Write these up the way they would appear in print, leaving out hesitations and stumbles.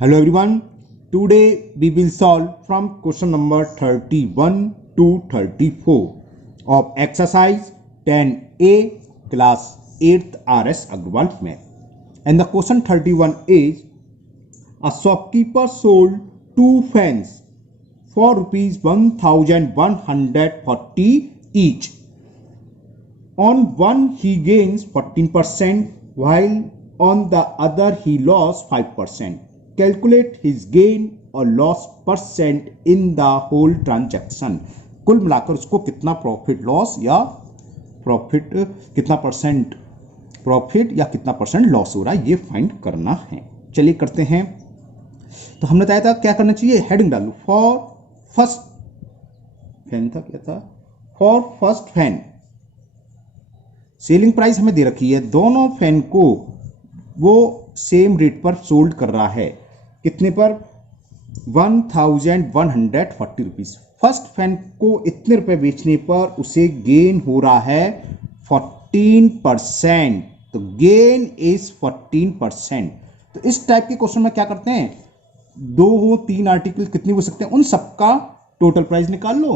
Hello everyone. Today we will solve from question number 31 to 34 of exercise 10A class 8th RS Agrawal math. And the question 31 is a shopkeeper sold two fans for rupees 1140 each. On one he gains 14% while on the other he lost 5%. Calculate his gain और loss percent in the whole transaction. कुल मिलाकर उसको कितना profit loss या profit कितना percent profit या कितना percent loss हो रहा है ये फाइंड करना है। चलिए करते हैं। तो हमने बताया था क्या करना चाहिए, हेडिंग डालो फॉर फर्स्ट फैन था, क्या था, for first fan selling price हमें दे रखी है, दोनों फैन को वो सेम रेट पर सोल्ड कर रहा है, कितने पर 1140 रुपीज। फर्स्ट फैन को इतने रुपए बेचने पर उसे गेन हो रहा है 14%। तो गेन इज 14%। तो इस टाइप के क्वेश्चन में क्या करते हैं, दो हो तीन आर्टिकल कितने हो सकते हैं, उन सबका टोटल प्राइस निकाल लो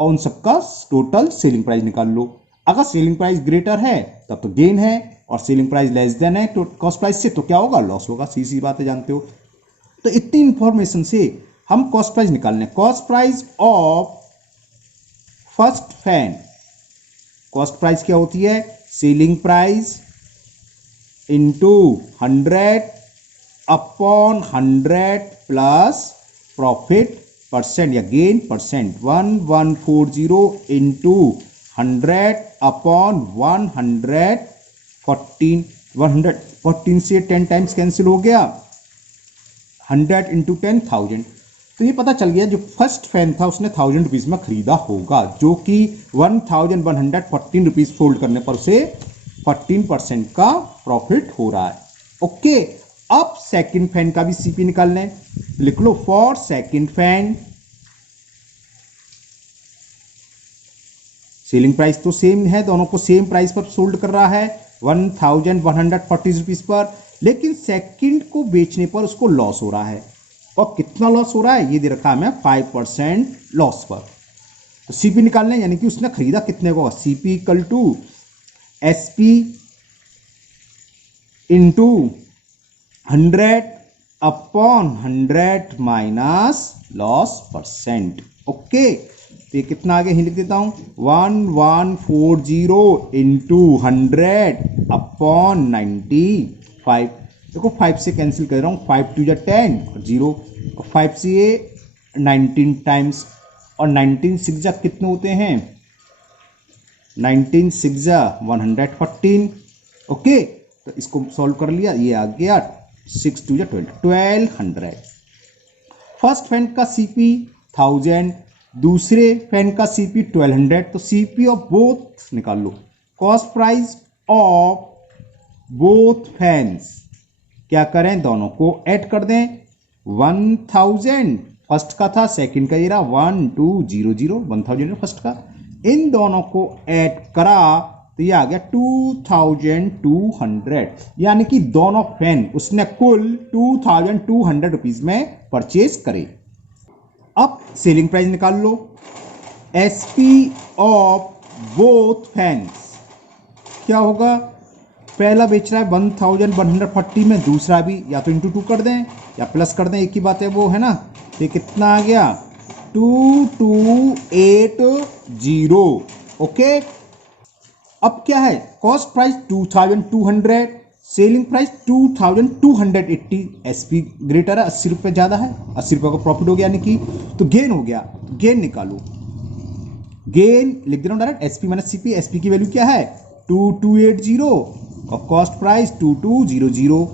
और उन सबका टोटल सेलिंग प्राइस निकाल लो। अगर सेलिंग प्राइस ग्रेटर है तब तो गेन है और सेलिंग प्राइस लेस देन है कॉस्ट प्राइस से तो क्या होगा, लॉस होगा। सीधी बात है, जानते हो। तो इतनी इंफॉर्मेशन से हम कॉस्ट प्राइस निकालने, cost price of first fan, cost price क्या होती है, selling price into 100 upon 100 plus profit percent या गेन परसेंट। 1140 इंटू 100 अपॉन 114 से 10 टाइम्स कैंसिल हो गया, 100 इंटू 10,000। तो ये पता चल गया जो फर्स्ट फैन था उसने 1000 रुपीज में खरीदा होगा, जो कि 1114 रुपीज फोल्ड करने पर उसे 14% का प्रॉफिट हो रहा है। ओके, अब सेकंड फैन का भी सीपी निकालने, लिख लो for second fan selling price तो सेम है, दोनों को सेम प्राइस पर सोल्ड कर रहा है 1140 रुपीज पर, लेकिन सेकंड को बेचने पर उसको लॉस हो रहा है। और कितना लॉस हो रहा है ये दे रखा है हमें 5% लॉस पर। तो सीपी निकालने, यानी कि उसने खरीदा कितने को, CP equal to SP into 100 upon 100 minus loss percent. Okay, तो ये कितना आगे ही लिख देता हूं, 1140 इंटू 100 अपॉन 95। देखो 5 से कैंसिल कर रहा हूं, 5 2 जा 10 और 0, 5 से ये 19 टाइम्स और 19 6 जा कितने होते हैं, 19 6 जा 114। ओके, तो इसको सॉल्व कर लिया, ये आ गया 6 2 जा 1200। फर्स्ट फैन का सीपी 1000, दूसरे फैन का सीपी 1200। तो सीपी ऑफ बोथ निकाल लो, cost price of both fans क्या करें, दोनों को ऐड कर दें। 1000 फर्स्ट का था, सेकंड का ये रहा 1200, 1000 फर्स्ट का, इन दोनों को ऐड करा तो ये आ गया 2200। यानी कि दोनों फैन उसने कुल 2200 रुपीज में परचेज करे। अब सेलिंग प्राइस निकाल लो, एसपी ऑफ बोथ फैंस क्या होगा, पहला बेच रहा है 1140 में, दूसरा भी या तो इंटू 2 कर दें या प्लस कर दें, एक ही बात है वो, है ना। ये कितना आ गया 2280। ओके, अब क्या है, cost price 2200, selling price 2280, SP greater है, 80 रुपये ज्यादा है, 80 रुपये का प्रॉफिट हो गया, यानी कि तो गेन हो गया। तो गेन निकालो, गेन लिख दे रहा हूं direct, SP minus CP. SP की वैल्यू क्या है 2280 और कॉस्ट प्राइस 2200।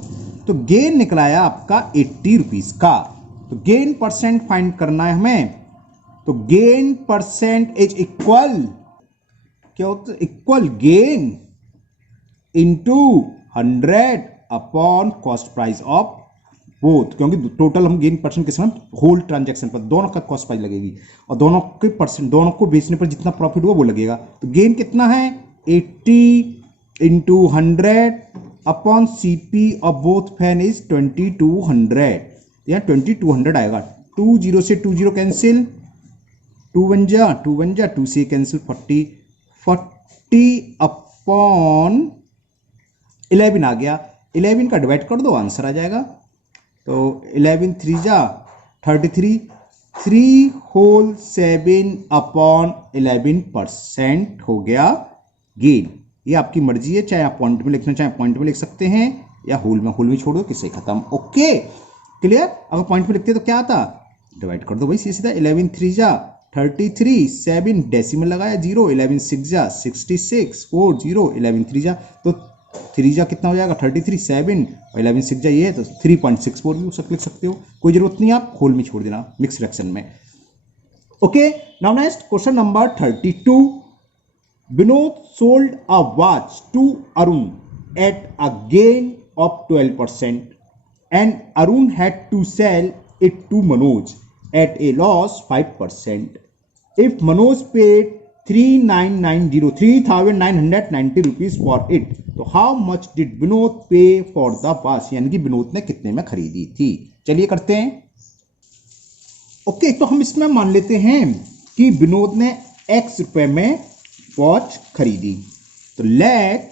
तो गेन निकलाया आपका 80 रुपीज का। तो गेन परसेंट फाइंड करना है हमें, तो गेन परसेंट इज इक्वल, क्या होता है, equal gain into 100 upon cost price of both, क्योंकि टोटल हम गेन परसेंट के समय होल ट्रांजैक्शन पर दोनों का कॉस्ट प्राइस लगेगी और दोनों के परसेंट, दोनों को बेचने पर जितना प्रॉफिट हुआ वो लगेगा। तो गेन कितना है 80 into 100 upon CP of both fan is 2200। यहाँ 2200 आएगा। 20 से 20 कैंसिल, 2 बन जा 2 से कैंसिल, 40 अपॉन 11 आ गया। 11 का डिवाइड कर दो, आंसर आ जाएगा। तो 11 3 जा 33, 3 होल 7 अपॉन 11% हो गया गेन। ये आपकी मर्जी है, चाहे आप पॉइंट में लिखना चाहे पॉइंट में लिख सकते हैं, या होल में छोड़ दो, किससे खत्म। Okay clear. अगर पॉइंट में लिखते तो क्या आता, डिवाइड कर दो भाई सीधा। 11 3 जा 33, 7 डेसिमल लगाया 0, 11 6 जा 66, 4 0, 11 3 जा तो 3 जा कितना हो जाएगा 33, 7 और 11 6 जा ये है तो 3.64 भी लिख सकते हो, कोई जरूरत नहीं, आप होल में छोड़ देना मिक्स फ्रैक्शन में। Okay now next question number 32। Vinod sold a watch to Arun at a gain of 12% and Arun had to sell it to Manoj at a loss 5%. If Manoj paid 3,990 rupees for it, तो how much did Vinod pay for the watch? यानी कि विनोद ने कितने में खरीदी थी। चलिए करते हैं। ओके तो हम इसमें मान लेते हैं कि विनोद ने x रुपए में वॉच खरीदी। तो लेट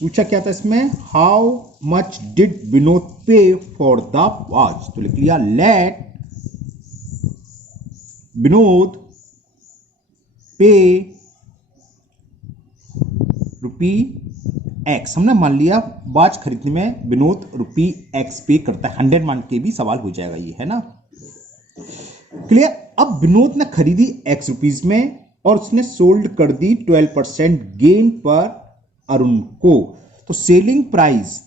पूछा क्या था इसमें, हाउ मच डिड विनोद पे फॉर द वॉच। तो लिख लिया लेट विनोद पे रुपी एक्स। हमने मान लिया वॉच खरीदने में विनोद रुपी एक्स पे करता है, 100 मान के भी सवाल हो जाएगा ये, है ना क्लियर। अब विनोद ने खरीदी x रुपीज में और उसने सोल्ड कर दी 12% गेन पर अरुण को। तो selling price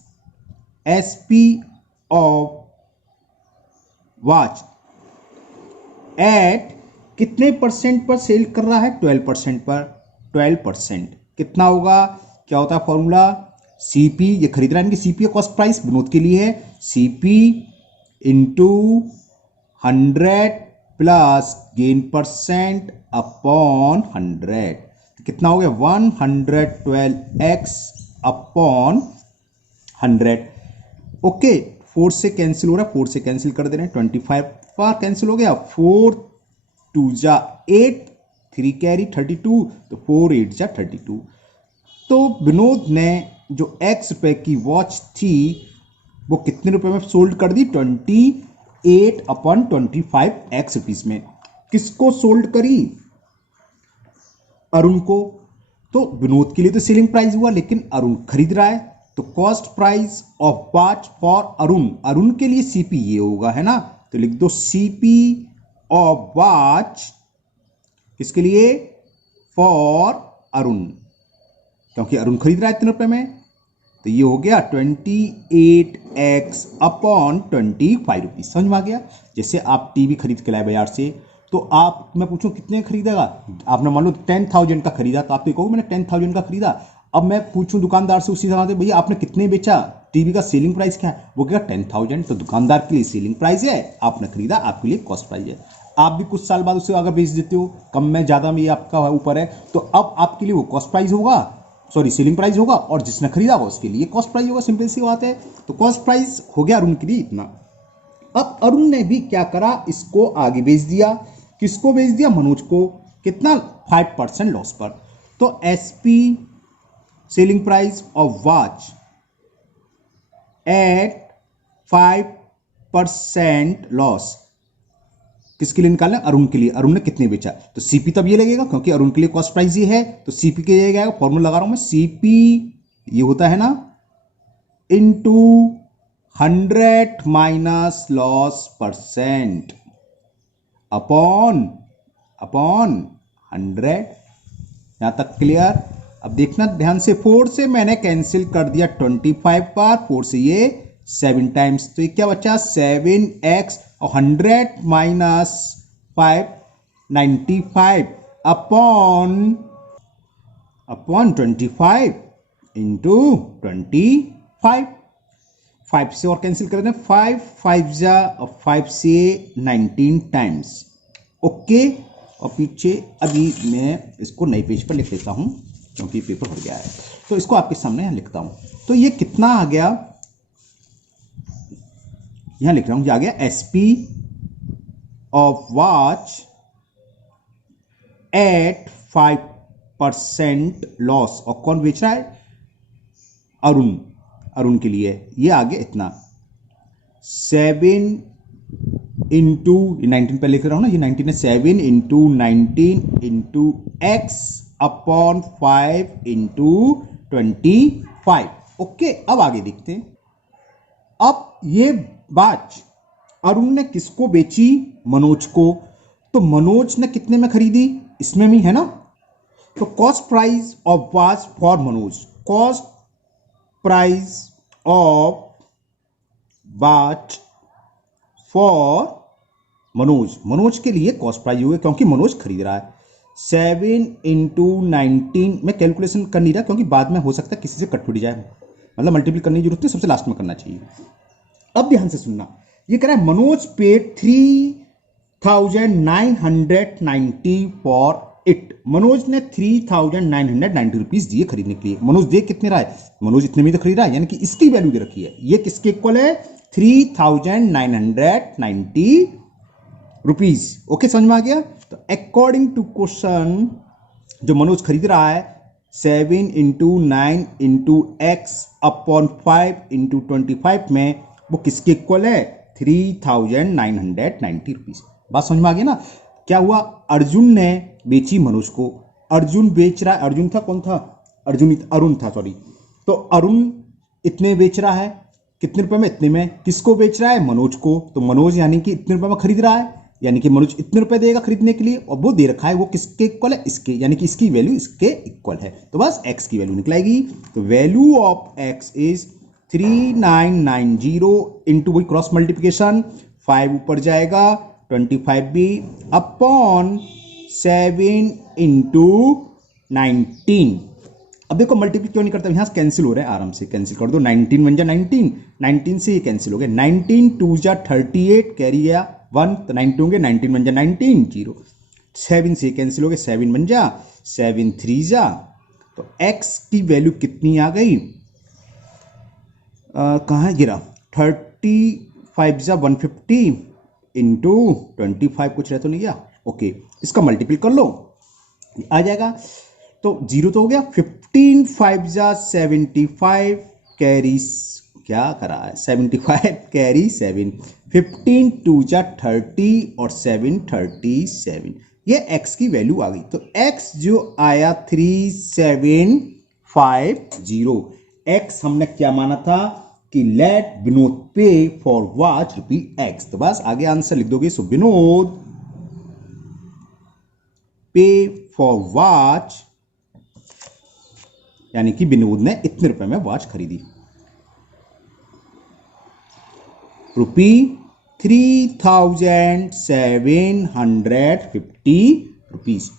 SP of watch at कितने परसेंट पर सेल कर रहा है, 12% पर। 12% कितना होगा, क्या होता है फॉर्मूला, सीपी, ये खरीद रहा है सीपी कॉस्ट प्राइस विनोद के लिए है, CP into 100 plus gain percent upon 100। कितना हो गया 112x अपॉन 100। ओके 4 से कैंसिल हो रहा है, 4 से कैंसिल कर दे रहे हैं, 25 पर कैंसिल हो गया, 4 2 जा 8, 3 कैरी 32, तो 4 8 जा 32। तो विनोद ने जो x रुपए की वॉच थी वो कितने रुपए में सोल्ड कर दी, 28 अपॉन 25 x रुपीज में। किसको सोल्ड करी, अरुण को। तो विनोद के लिए तो सेलिंग प्राइस हुआ, लेकिन अरुण खरीद रहा है तो cost price of watch for Arun, Arun के लिए सीपी ये होगा, है ना। तो लिख दो सीपी ऑफ वॉच किसके लिए, फॉर अरुण, क्योंकि अरुण खरीद रहा है इतने रुपए में। तो ये हो गया 28x अपॉन 25 रुपीज। समझ में आ गया। जैसे आप टीवी खरीद के लाए बाजार से, तो आप, मैं पूछूं कितने खरीदेगा, आपने मान लो 10,000 का खरीदा, तो आप ये कहोगे मैंने 10,000 का खरीदा। अब मैं पूछूं दुकानदार से उसी तरह से, भैया आपने कितने बेचा, टीवी का सेलिंग प्राइस क्या है, वो कहेगा 10,000। तो दुकानदार के लिए सेलिंग प्राइस है, आपने खरीदा, आपके लिए कॉस्ट प्राइस है। आप भी कुछ साल बाद उसे अगर बेच देते हो कम में ज़्यादा में, ये आपका ऊपर है, तो अब आपके लिए वो कॉस्ट प्राइस होगा, सॉरी सेलिंग प्राइस होगा, और जिसने खरीदा होगा उसके लिए कॉस्ट प्राइस होगा। सिंपल सी बात है। तो कॉस्ट प्राइस हो गया अरुण के लिए इतना। अब अरुण ने भी क्या करा, इसको आगे बेच दिया। किसको बेच दिया, मनोज को। कितना, 5% लॉस पर। तो SP selling price of watch at 5% loss किसके लिए निकालना, अरुण के लिए। अरुण ने कितने बेचा, तो सीपी तब ये लगेगा क्योंकि अरुण के लिए कॉस्ट प्राइस ये है, तो सीपी के लिए जाएगा, फॉर्मूला लगा रहा हूं मैं, सीपी ये होता है ना into 100 minus loss percent upon 100। यहां तक क्लियर। अब देखना ध्यान से, 4 से मैंने कैंसिल कर दिया 25 पर, 4 से ये 7 टाइम्स, तो ये क्या बचा 7x और 100 माइनस 5 95 अपॉन 25 इंटू 25। 5 से और कैंसिल कर दें, 5 5 जा और 5 से 19 टाइम्स। ओके और पीछे अभी मैं इसको नए पेज पर लिख देता हूं क्योंकि पेपर भर गया है, तो इसको आपके सामने लिखता हूं। तो ये कितना आ गया यहां लिख रहा हूं, ये आ गया SP of watch at 5% loss. और कौन बेच रहा है? अरुण, अरुण के लिए ये आ गया इतना। 7 इंटू 19 पे लिख रहा हूं ना, ये 19 है। 7 into 19 into x upon 5 into 25। Okay, अब आगे देखते हैं। अब ये वॉच अरुण ने किसको बेची? मनोज को। तो मनोज ने कितने में खरीदी? इसमें भी है ना। तो cost price of watch for Manoj, cost price of watch for Manoj, Manoj के लिए कॉस्ट प्राइस होगा क्योंकि मनोज खरीद रहा है। 7 इंटू 19 में कैलकुलेशन कर नहीं रहा क्योंकि बाद में हो सकता है किसी से कट फूट जाए, मतलब मल्टीपल करने की जरूरत है, सबसे लास्ट में करना चाहिए। अब ध्यान से सुनना, ये कह रहा है Manoj paid 3990 for it. Manoj ने 3990 रुपीज दिए खरीदने के लिए। मनोज दे कितने रहा है? मनोज इतने में तो खरीद रहा है, यानी कि इसकी वैल्यू दे रखी है। ये किसके इक्वल है? 3990 रुपीज। ओके, समझ में आ गया। तो अकॉर्डिंग टू क्वेश्चन, जो मनोज खरीद रहा है 7 into 9 into x upon 5 into 25 में, वो किसके इक्वल है? 3990 रुपीज। बात समझ में आ गई ना। क्या हुआ? अर्जुन ने बेची मनोज को। अर्जुन बेच रहा है, अर्जुन था, कौन था? अरुण था, सॉरी। तो अरुण इतने बेच रहा है, कितने रुपए में? इतने में। किसको बेच रहा है? मनोज को। तो मनोज यानी कि इतने रुपए में खरीद रहा है, यानी कि मनोज इतने रुपए देगा खरीदने के लिए, और वो दे रखा है वो किसके इक्वल है? इसके, यानी कि इसकी वैल्यू इसके इक्वल है। तो बस एक्स की वैल्यू निकलेगी। तो value of x is 3990 into वही क्रॉस मल्टीप्लिकेशन, 5 ऊपर जाएगा 25 भी अपॉन 7 इंटू 19। अब देखो मल्टीप्लाई क्यों नहीं करता, यहां कैंसिल हो रहा है, आराम से कैंसिल कर दो। 19 बन जा 19, 19 से ये कैंसिल हो गया। 19 2 जा 38, कैरी गया 1, तो 90 होंगे। 19 बन जा 19, 0। 7 से कैंसिल हो गया, 7 बन जा 7 3 जा। तो x की वैल्यू कितनी आ गई? कहाँ गिरा? 35 जा 150 इंटू 25, कुछ रह तो नहीं गया? ओके, इसका मल्टीपल कर लो, आ जाएगा। तो 0 तो हो गया। 15 5 जा 75, कैरी क्या करा है? 75 कैरी 7। 15 2 जा 30 और 7 37। ये x की वैल्यू आ गई। तो x जो आया 3750। x हमने क्या माना था? कि लेट विनोद पे फॉर वॉच ₹X। तो बस आगे आंसर लिख दोगे। सो विनोद पे फॉर वॉच, यानी कि विनोद ने इतने रुपए में वॉच खरीदी। ₹3750 रुपीज।